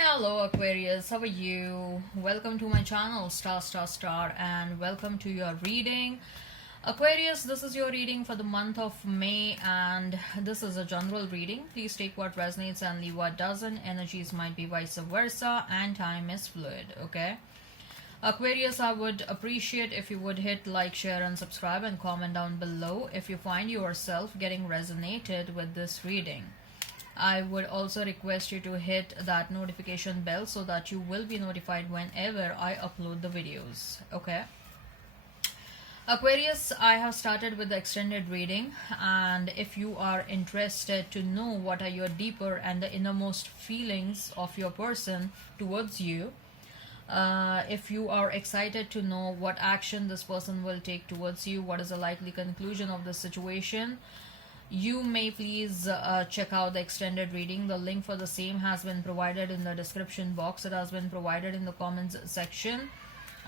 Hello Aquarius, how are you? Welcome to my channel Star, and welcome to your reading. Aquarius, this is your reading for the month of May, and this is a general reading. Please take what resonates and leave what doesn't. Energies might be vice versa, and time is fluid, okay? Aquarius, I would appreciate if you would hit like, share, and subscribe, and comment down below if you find yourself getting resonated with this reading. I would also request you to hit that notification bell so that you will be notified whenever I upload the videos. Okay. Aquarius, I have started with the extended reading, and if you are interested to know what are your deeper and the innermost feelings of your person towards you, if you are excited to know what action this person will take towards you, what is the likely conclusion of the situation, you may please check out the extended reading. The link for the same has been provided in the description box. It has been provided in the comments section.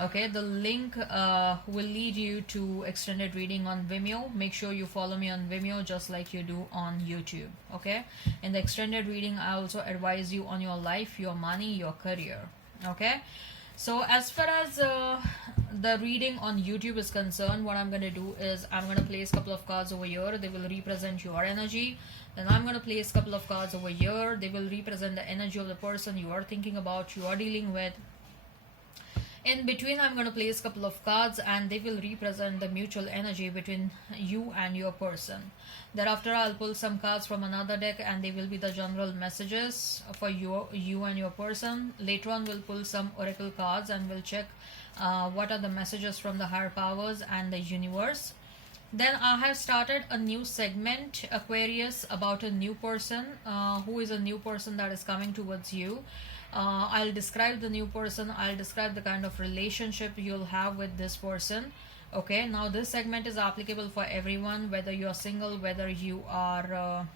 Okay, the link will lead you to extended reading on Vimeo. Make sure you follow me on Vimeo just like you do on YouTube. Okay, in the extended reading, I also advise you on your life, your money, your career. Okay, so as far as the reading on YouTube is concerned, what I'm going to do is I'm going to place a couple of cards over here. They will represent your energy. Then I'm going to place a couple of cards over here. They will represent the energy of the person you are thinking about, you are dealing with. In between, I'm going to place a couple of cards and they will represent the mutual energy between you and your person. Thereafter, I'll pull some cards from another deck and they will be the general messages for you and your person. Later on, we'll pull some oracle cards and we'll check what are the messages from the higher powers and the universe. Then I have started a new segment, Aquarius, about a new person. Who is a new person that is coming towards you. I'll describe the new person. I'll describe the kind of relationship you'll have with this person. Okay, now this segment is applicable for everyone, whether you're single, whether you are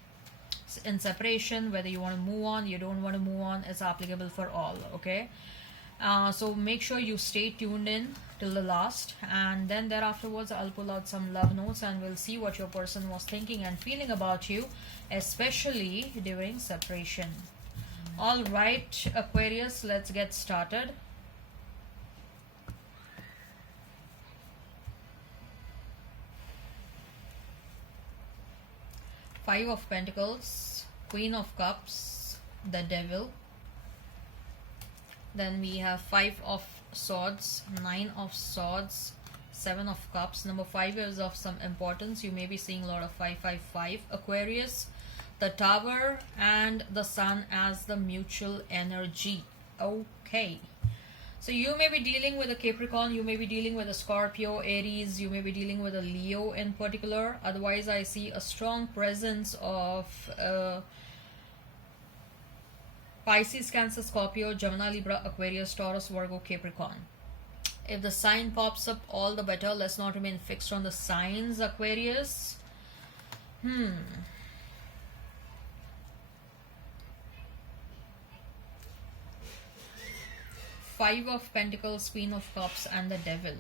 in separation, whether you want to move on, you don't want to move on. It's applicable for all. Okay, so make sure you stay tuned in till the last, and then thereafterwards I'll pull out some love notes and we'll see what your person was thinking and feeling about you, especially during separation. All right, Aquarius, let's get started. Five of Pentacles, Queen of Cups, the Devil. Then we have Five of Swords, Nine of Swords, Seven of Cups. Number 5 is of some importance. You may be seeing a lot of 555. Aquarius, the Tower, and the Sun as the mutual energy. Okay, so you may be dealing with a Capricorn, you may be dealing with a Scorpio, Aries, you may be dealing with a Leo in particular. Otherwise, I see a strong presence of Pisces, Cancer, Scorpio, Gemini, Libra, Aquarius, Taurus, Virgo, Capricorn. If the sign pops up, all the better. Let's not remain fixed on the signs, Aquarius. Five of Pentacles, Queen of Cups, and the Devil.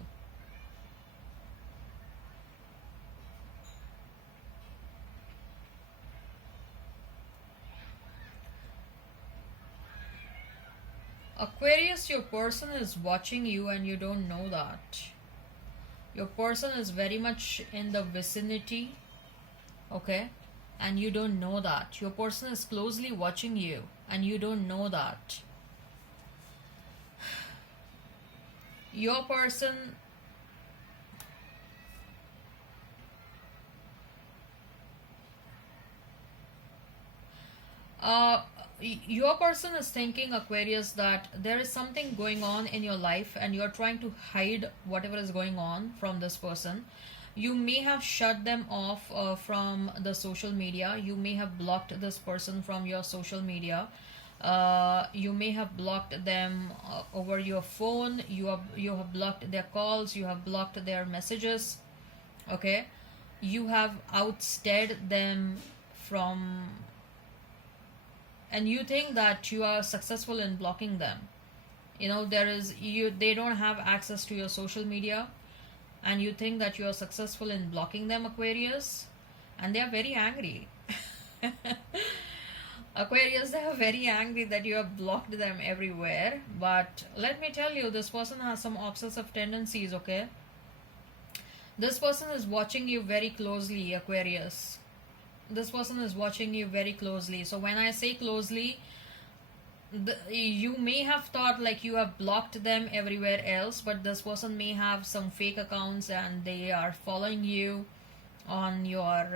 Aquarius, your person is watching you and you don't know that. Your person is very much in the vicinity, okay, and you don't know that. Your person is closely watching you and you don't know that. Your person your person is thinking, Aquarius, that there is something going on in your life and you're trying to hide whatever is going on from this person. You may have shut them off from the social media. You may have blocked this person from your social media. You may have blocked them over your phone. You have blocked their calls. You have blocked their messages. Okay, you have outstayed them from, and you think that you are successful in blocking them. You know, they don't have access to your social media, and you think that you are successful in blocking them, Aquarius, and they are very angry. Aquarius, they are very angry that you have blocked them everywhere. But let me tell you, this person has some obsessive tendencies, okay? This person is watching you very closely, Aquarius. This person is watching you very closely. So when I say closely, you may have thought like you have blocked them everywhere else, but this person may have some fake accounts and they are following you on your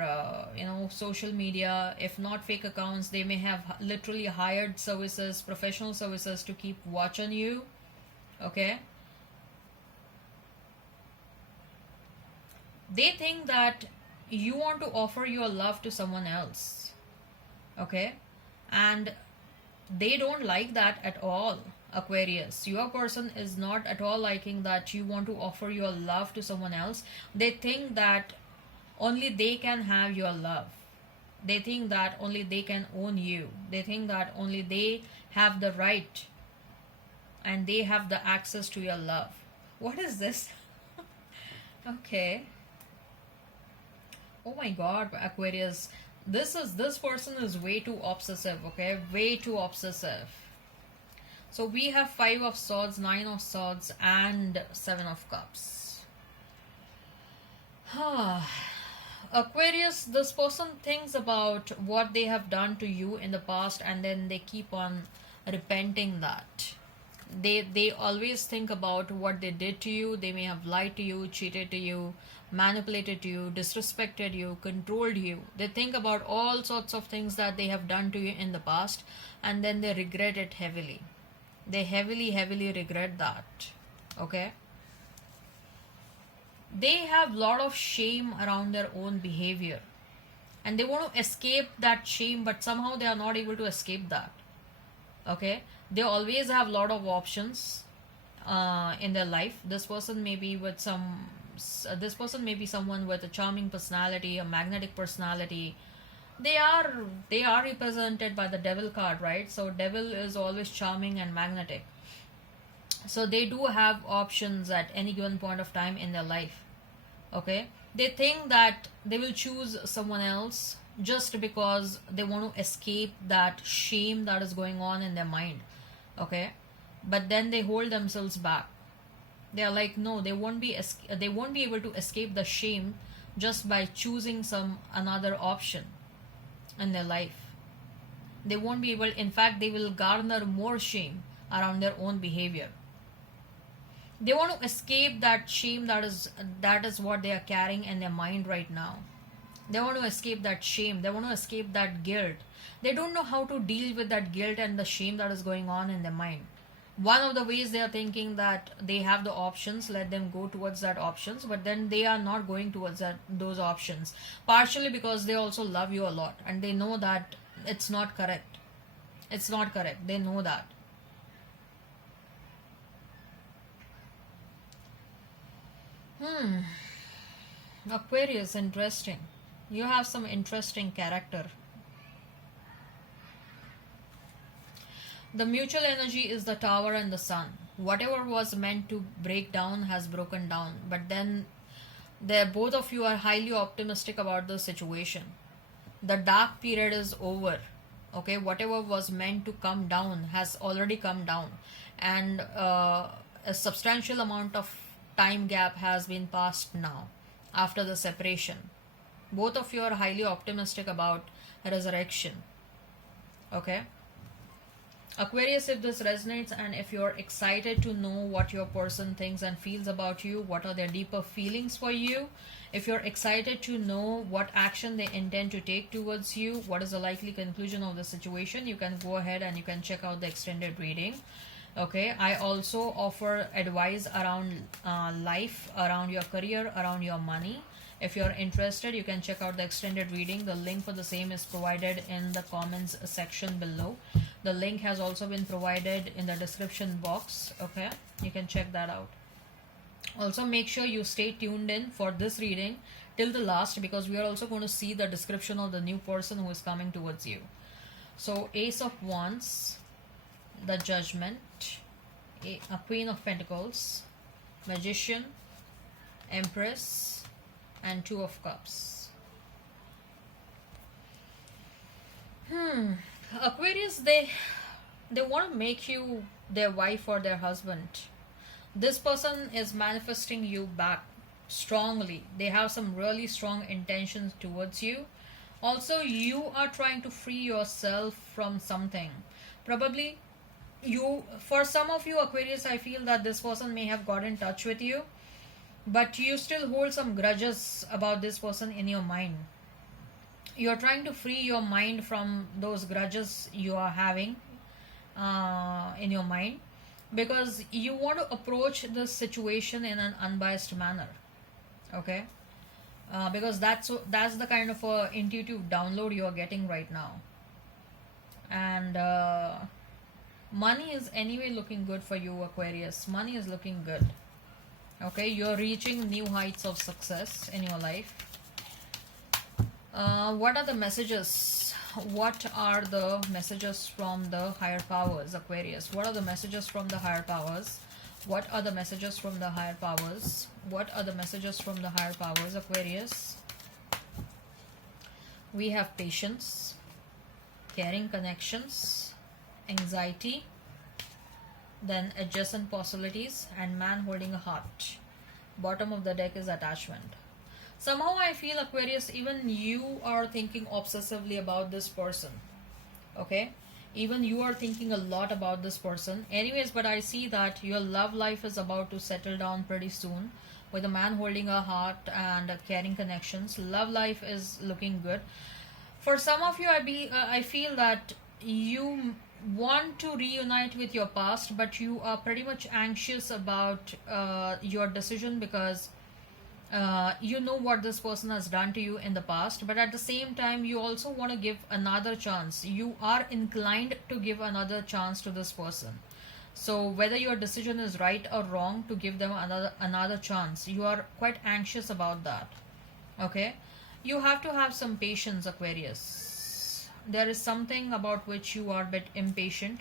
social media. If not fake accounts, they may have literally hired services, professional services, to keep watch on you. Okay, they think that you want to offer your love to someone else. Okay, and they don't like that at all. Aquarius, your person is not at all liking that you want to offer your love to someone else. They think that only they can have your love. They think that only they can own you. They think that only they have the right and they have the access to your love. What is this? Okay. Oh my god, Aquarius. This person is way too obsessive, okay? Way too obsessive. So we have 5 of swords, 9 of swords, and 7 of cups. Aquarius, this person thinks about what they have done to you in the past and then they keep on repenting that. They always think about what they did to you. They may have lied to you, cheated to you, manipulated you, disrespected you, controlled you. They think about all sorts of things that they have done to you in the past and then they regret it heavily. They heavily regret that. Okay? They have a lot of shame around their own behavior and they want to escape that shame, but somehow they are not able to escape that. Okay, they always have a lot of options in their life. This person may be someone with a charming personality, a magnetic personality. They are represented by the devil card, right? So devil is always charming and magnetic. So they do have options at any given point of time in their life. Okay, they think that they will choose someone else just because they want to escape that shame that is going on in their mind. Okay, but then they hold themselves back. They are like, no, they won't be able to escape the shame just by choosing some another option in their life. They won't be able, in fact they will garner more shame around their own behavior. They want to escape that shame. That is what they are carrying in their mind right now. They want to escape that shame. They want to escape that guilt. They don't know how to deal with that guilt and the shame that is going on in their mind. One of the ways they are thinking that they have the options, let them go towards that options, but then they are not going towards those options. Partially because they also love you a lot and they know that it's not correct. It's not correct. They know that. Aquarius, interesting. You have some interesting character. The mutual energy is the tower and the sun. Whatever was meant to break down has broken down. But then both of you are highly optimistic about the situation. The dark period is over. Okay, whatever was meant to come down has already come down. And a substantial amount of time gap has been passed now after the separation. Both of you are highly optimistic about resurrection. Okay, Aquarius, if this resonates and if you're excited to know what your person thinks and feels about you, what are their deeper feelings for you, if you're excited to know what action they intend to take towards you, what is the likely conclusion of the situation, you can go ahead and you can check out the extended reading. Okay, I also offer advice around life, around your career, around your money. If you're interested, you can check out the extended reading. The link for the same is provided in the comments section below. The link has also been provided in the description box. Okay, you can check that out. Also, make sure you stay tuned in for this reading till the last, because we are also going to see the description of the new person who is coming towards you. So, Ace of Wands, the Judgment, a Queen of Pentacles, Magician, Empress, and Two of Cups. Aquarius, they want to make you their wife or their husband. This person is manifesting you back strongly. They have some really strong intentions towards you. Also, you are trying to free yourself from something. Probably you, for some of you Aquarius, I feel that this person may have got in touch with you, but you still hold some grudges about this person in your mind. You're trying to free your mind from those grudges you are having in your mind, because you want to approach this situation in an unbiased manner. Okay, because that's the kind of intuitive download you are getting right now. And money is anyway looking good for you, Aquarius. Money is looking good. Okay, you're reaching new heights of success in your life. What are the messages? What are the messages from the higher powers, Aquarius? What are the messages from the higher powers? What are the messages from the higher powers? What are the messages from the higher powers, Aquarius? We have patience, caring connections, anxiety, then adjacent possibilities, and man holding a heart. Bottom of the deck is attachment. Somehow I feel, Aquarius, even you are thinking obsessively about this person. Okay, even you are thinking a lot about this person. Anyways, but I see that your love life is about to settle down pretty soon, with a man holding a heart and caring connections. Love life is looking good. For some of you, I feel that you want to reunite with your past, but you are pretty much anxious about your decision, because you know what this person has done to you in the past, but at the same time you also want to give another chance. You are inclined to give another chance to this person. So whether your decision is right or wrong, to give them another chance, you are quite anxious about that. Okay, you have to have some patience, Aquarius. There is something about which you are a bit impatient.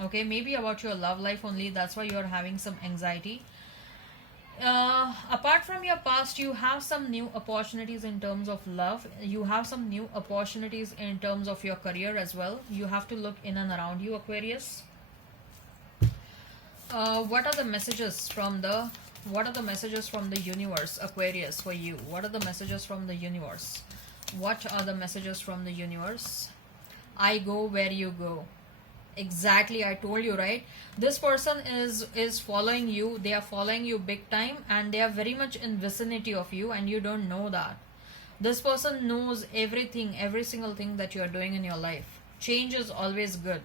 Okay, maybe about your love life only, that's why you are having some anxiety. Apart from your past, you have some new opportunities in terms of love. You have some new opportunities in terms of your career as well. You have to look in and around you, Aquarius. What are the messages from the universe, Aquarius, for you? What are the messages from the universe? What are the messages from the universe? I go where you go. Exactly, I told you, right? This person is following you. They are following you big time, and they are very much in vicinity of you, and you don't know that. This person knows everything, every single thing that you are doing in your life. Change is always good.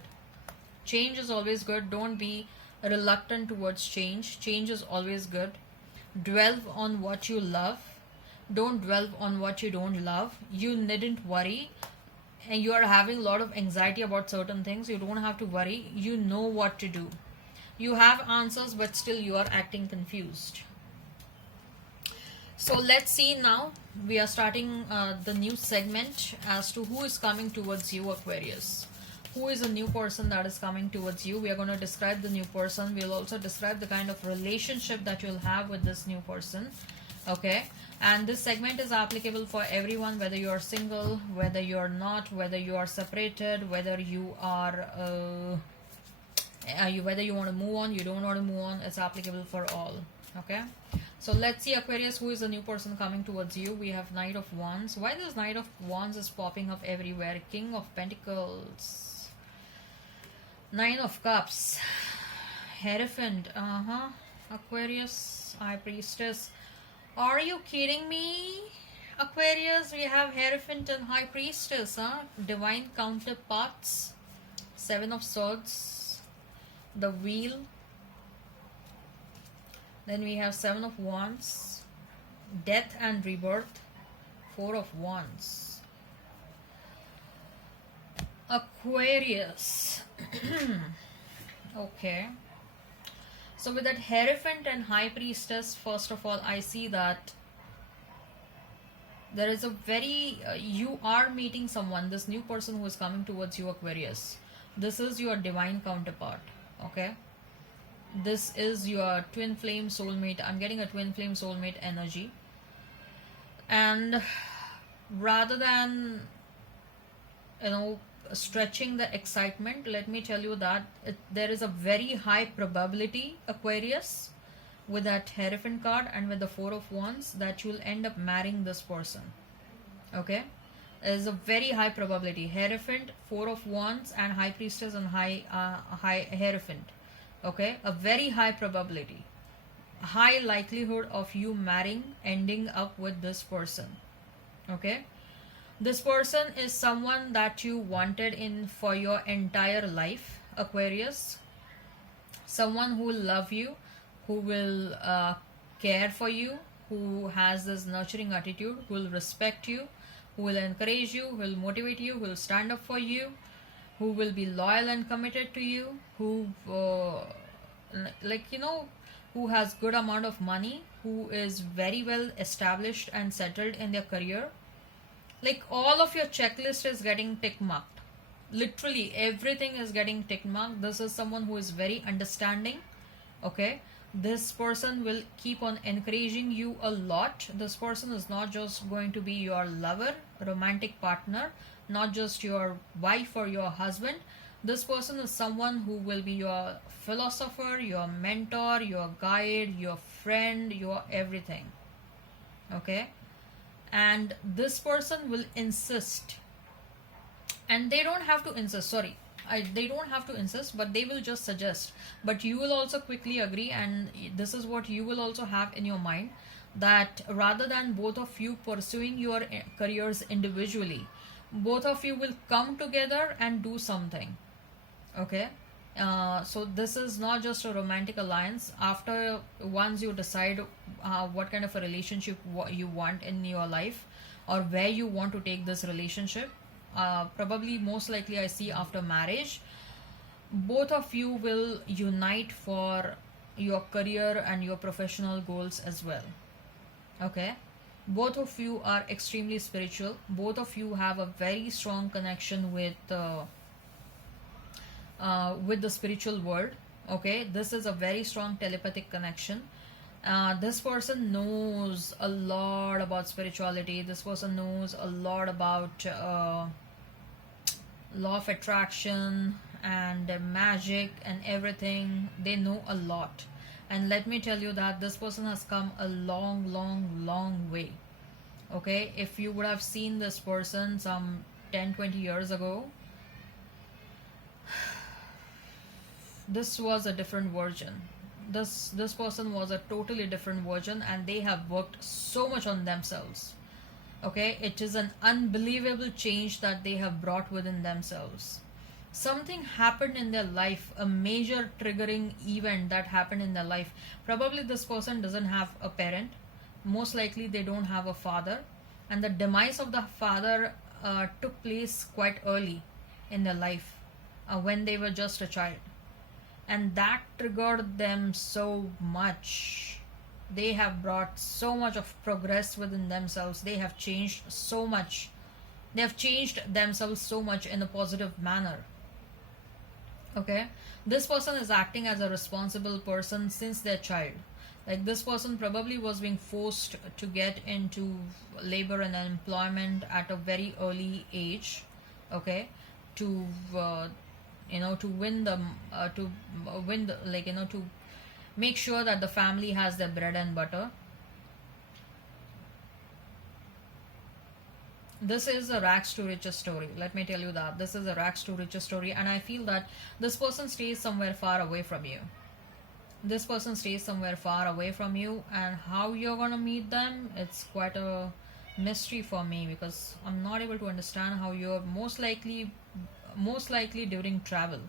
Change is always good. Don't be reluctant towards change. Change is always good. Dwell on what you love. Don't dwell on what you don't love. You needn't worry. And you are having a lot of anxiety about certain things. You don't have to worry. You know what to do. You have answers, but still you are acting confused. So let's see now. We are starting the new segment as to who is coming towards you, Aquarius. Who is a new person that is coming towards you? We are going to describe the new person. We'll also describe the kind of relationship that you'll have with this new person. Okay, and this segment is applicable for everyone, whether you are single, whether you are not, whether you are separated, whether you are whether you want to move on, you don't want to move on. It's applicable for all. Okay, so let's see, Aquarius, who is the new person coming towards you. We have Knight of Wands. Why this Knight of Wands is popping up everywhere? King of Pentacles, Nine of Cups, Hierophant, Aquarius, High Priestess. Are you kidding me, Aquarius? We have Hierophant and High Priestess, huh? Divine counterparts. Seven of Swords, the Wheel. Then we have Seven of Wands, Death and Rebirth, Four of Wands. Aquarius. Okay. So with that Hierophant and High Priestess, first of all, I see that there is a very, you are meeting someone, this new person who is coming towards you, Aquarius. This is your divine counterpart, okay? This is your twin flame soulmate. I'm getting a twin flame soulmate energy. And rather than, stretching the excitement, let me tell you that there is a very high probability, Aquarius, with that Hierophant card and with the Four of Wands, that you'll end up marrying this person. Okay, there's a very high probability. Hierophant, Four of Wands, and High Priestess and high Hierophant. Okay, a very high probability, high likelihood of you marrying, ending up with this person. Okay, this person is someone that you wanted in for your entire life, Aquarius. Someone who will love you, who will care for you, who has this nurturing attitude, who will respect you, who will encourage you, who will motivate you, who will stand up for you, who will be loyal and committed to you, who who has good amount of money, who is very well established and settled in their career. Like, all of your checklist is getting tick marked. Literally everything is getting tick marked. This is someone who is very understanding. Okay, this person will keep on encouraging you a lot. This person is not just going to be your lover, romantic partner, not just your wife or your husband. This person is someone who will be your philosopher, your mentor, your guide, your friend, your everything. Okay, and this person will insist, and they don't have to insist, sorry, they don't have to insist, but they will just suggest. But you will also quickly agree, and this is what you will also have in your mind, that rather than both of you pursuing your careers individually, both of you will come together and do something. Okay, so this is not just a romantic alliance. After once you decide what kind of a relationship you want in your life, or where you want to take this relationship, probably most likely I see after marriage, both of you will unite for your career and your professional goals as well. Okay, both of you are extremely spiritual. Both of you have a very strong connection with the spiritual world. Okay, this is a very strong telepathic connection. This person knows a lot about spirituality. This person knows a lot about law of attraction and magic and everything. They know a lot, and let me tell you that this person has come a long way. Okay, if you would have seen this person some 10-20 years ago, this was a different version. This person was a totally different version, and they have worked so much on themselves. Okay, it is an unbelievable change that they have brought within themselves. Something happened in their life, a major triggering event that happened in their life. Probably this person doesn't have a parent, most likely they don't have a father, and the demise of the father took place quite early in their life, when they were just a child, and that triggered them so much. They have brought so much of progress within themselves. They have changed so much. They have changed themselves so much in a positive manner. Okay, this person is acting as a responsible person since their child. Like, this person probably was being forced to get into labor and employment at a very early age. Okay, to to win the to make sure that the family has their bread and butter. This is a rags to riches story. Let me tell you that this is a rags to riches story, and I feel that this person stays somewhere far away from you. This person stays somewhere far away from you, and how you're gonna meet them, it's quite a mystery for me, because I'm not able to understand how you're most likely during travel.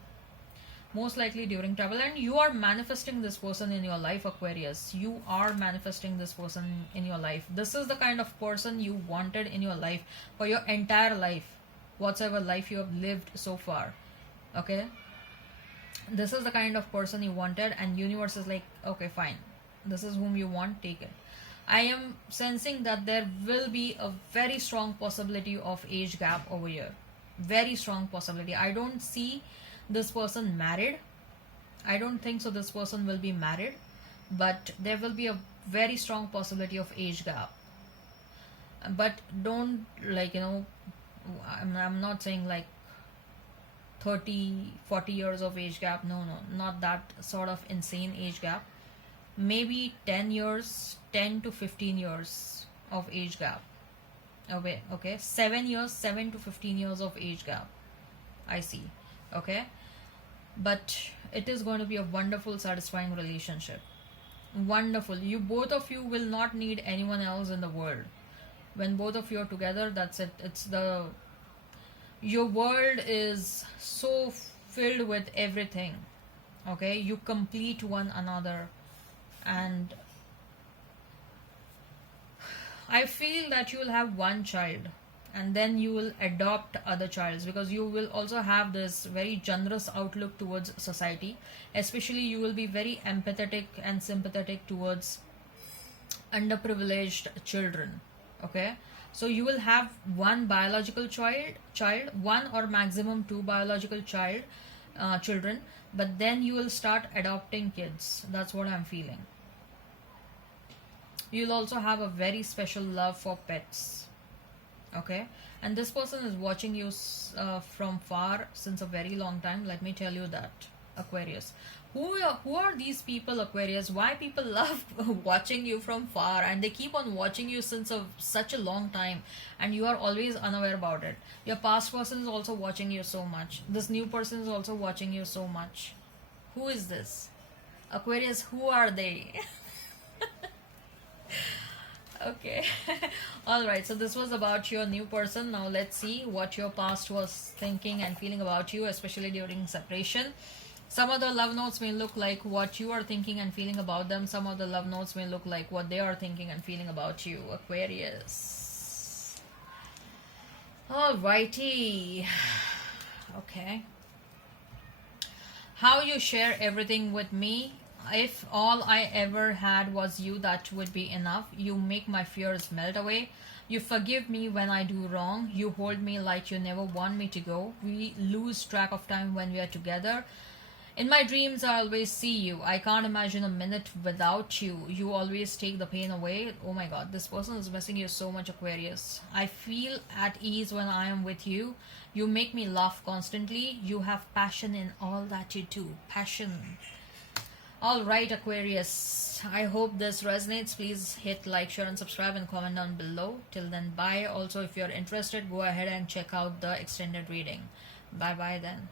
Most likely during travel, and you are manifesting this person in your life, Aquarius. You are manifesting this person in your life. This is the kind of person you wanted in your life for your entire life, whatsoever life you have lived so far. Okay, this is the kind of person you wanted, and universe is like, okay, fine, this is whom you want, take it. I am sensing that there will be a very strong possibility of age gap over here. Very strong possibility. I don't see this person married. I don't think so this person will be married, but there will be a very strong possibility of age gap. But don't, I'm not saying like 30-40 years of age gap. No, no, not that sort of insane age gap. Maybe 10 years, 10 to 15 years of age gap. Okay, 7 years, 7 to 15 years of age gap, I see. Okay, but it is going to be a wonderful, satisfying relationship. Wonderful. You, both of you, will not need anyone else in the world. When both of you are together, that's it. It's the, your world is so filled with everything. Okay, you complete one another. And I feel that you will have one child and then you will adopt other childs, because you will also have this very generous outlook towards society. Especially you will be very empathetic and sympathetic towards underprivileged children. Okay, so you will have one biological child, one or maximum two biological children, but then you will start adopting kids. That's what I'm feeling. You'll also have a very special love for pets. Okay, and this person is watching you from far since a very long time. Let me tell you that, Aquarius. Who are these people, Aquarius? Why people love watching you from far, and they keep on watching you since such a long time, and you are always unaware about it. Your past person is also watching you so much. This new person is also watching you so much. Who is this, Aquarius? Who are they? Okay. All right, so this was about your new person. Now let's see what your past was thinking and feeling about you, especially during separation. Some of the love notes may look like what you are thinking and feeling about them. Some of the love notes may look like what they are thinking and feeling about you, Aquarius. All righty. Okay. How you share everything with me. If all I ever had was you, that would be enough. You make my fears melt away. You forgive me when I do wrong. You hold me like you never want me to go. We lose track of time when we are together. In my dreams, I always see you. I can't imagine a minute without you. You always take the pain away. Oh my god, this person is missing you so much, Aquarius. I feel at ease when I am with you. You make me laugh constantly. You have passion in all that you do. Passion. All right, Aquarius, I hope this resonates. Please hit like, share and subscribe and comment down below. Till then, bye. Also, if you're interested, go ahead and check out the extended reading. Bye bye then.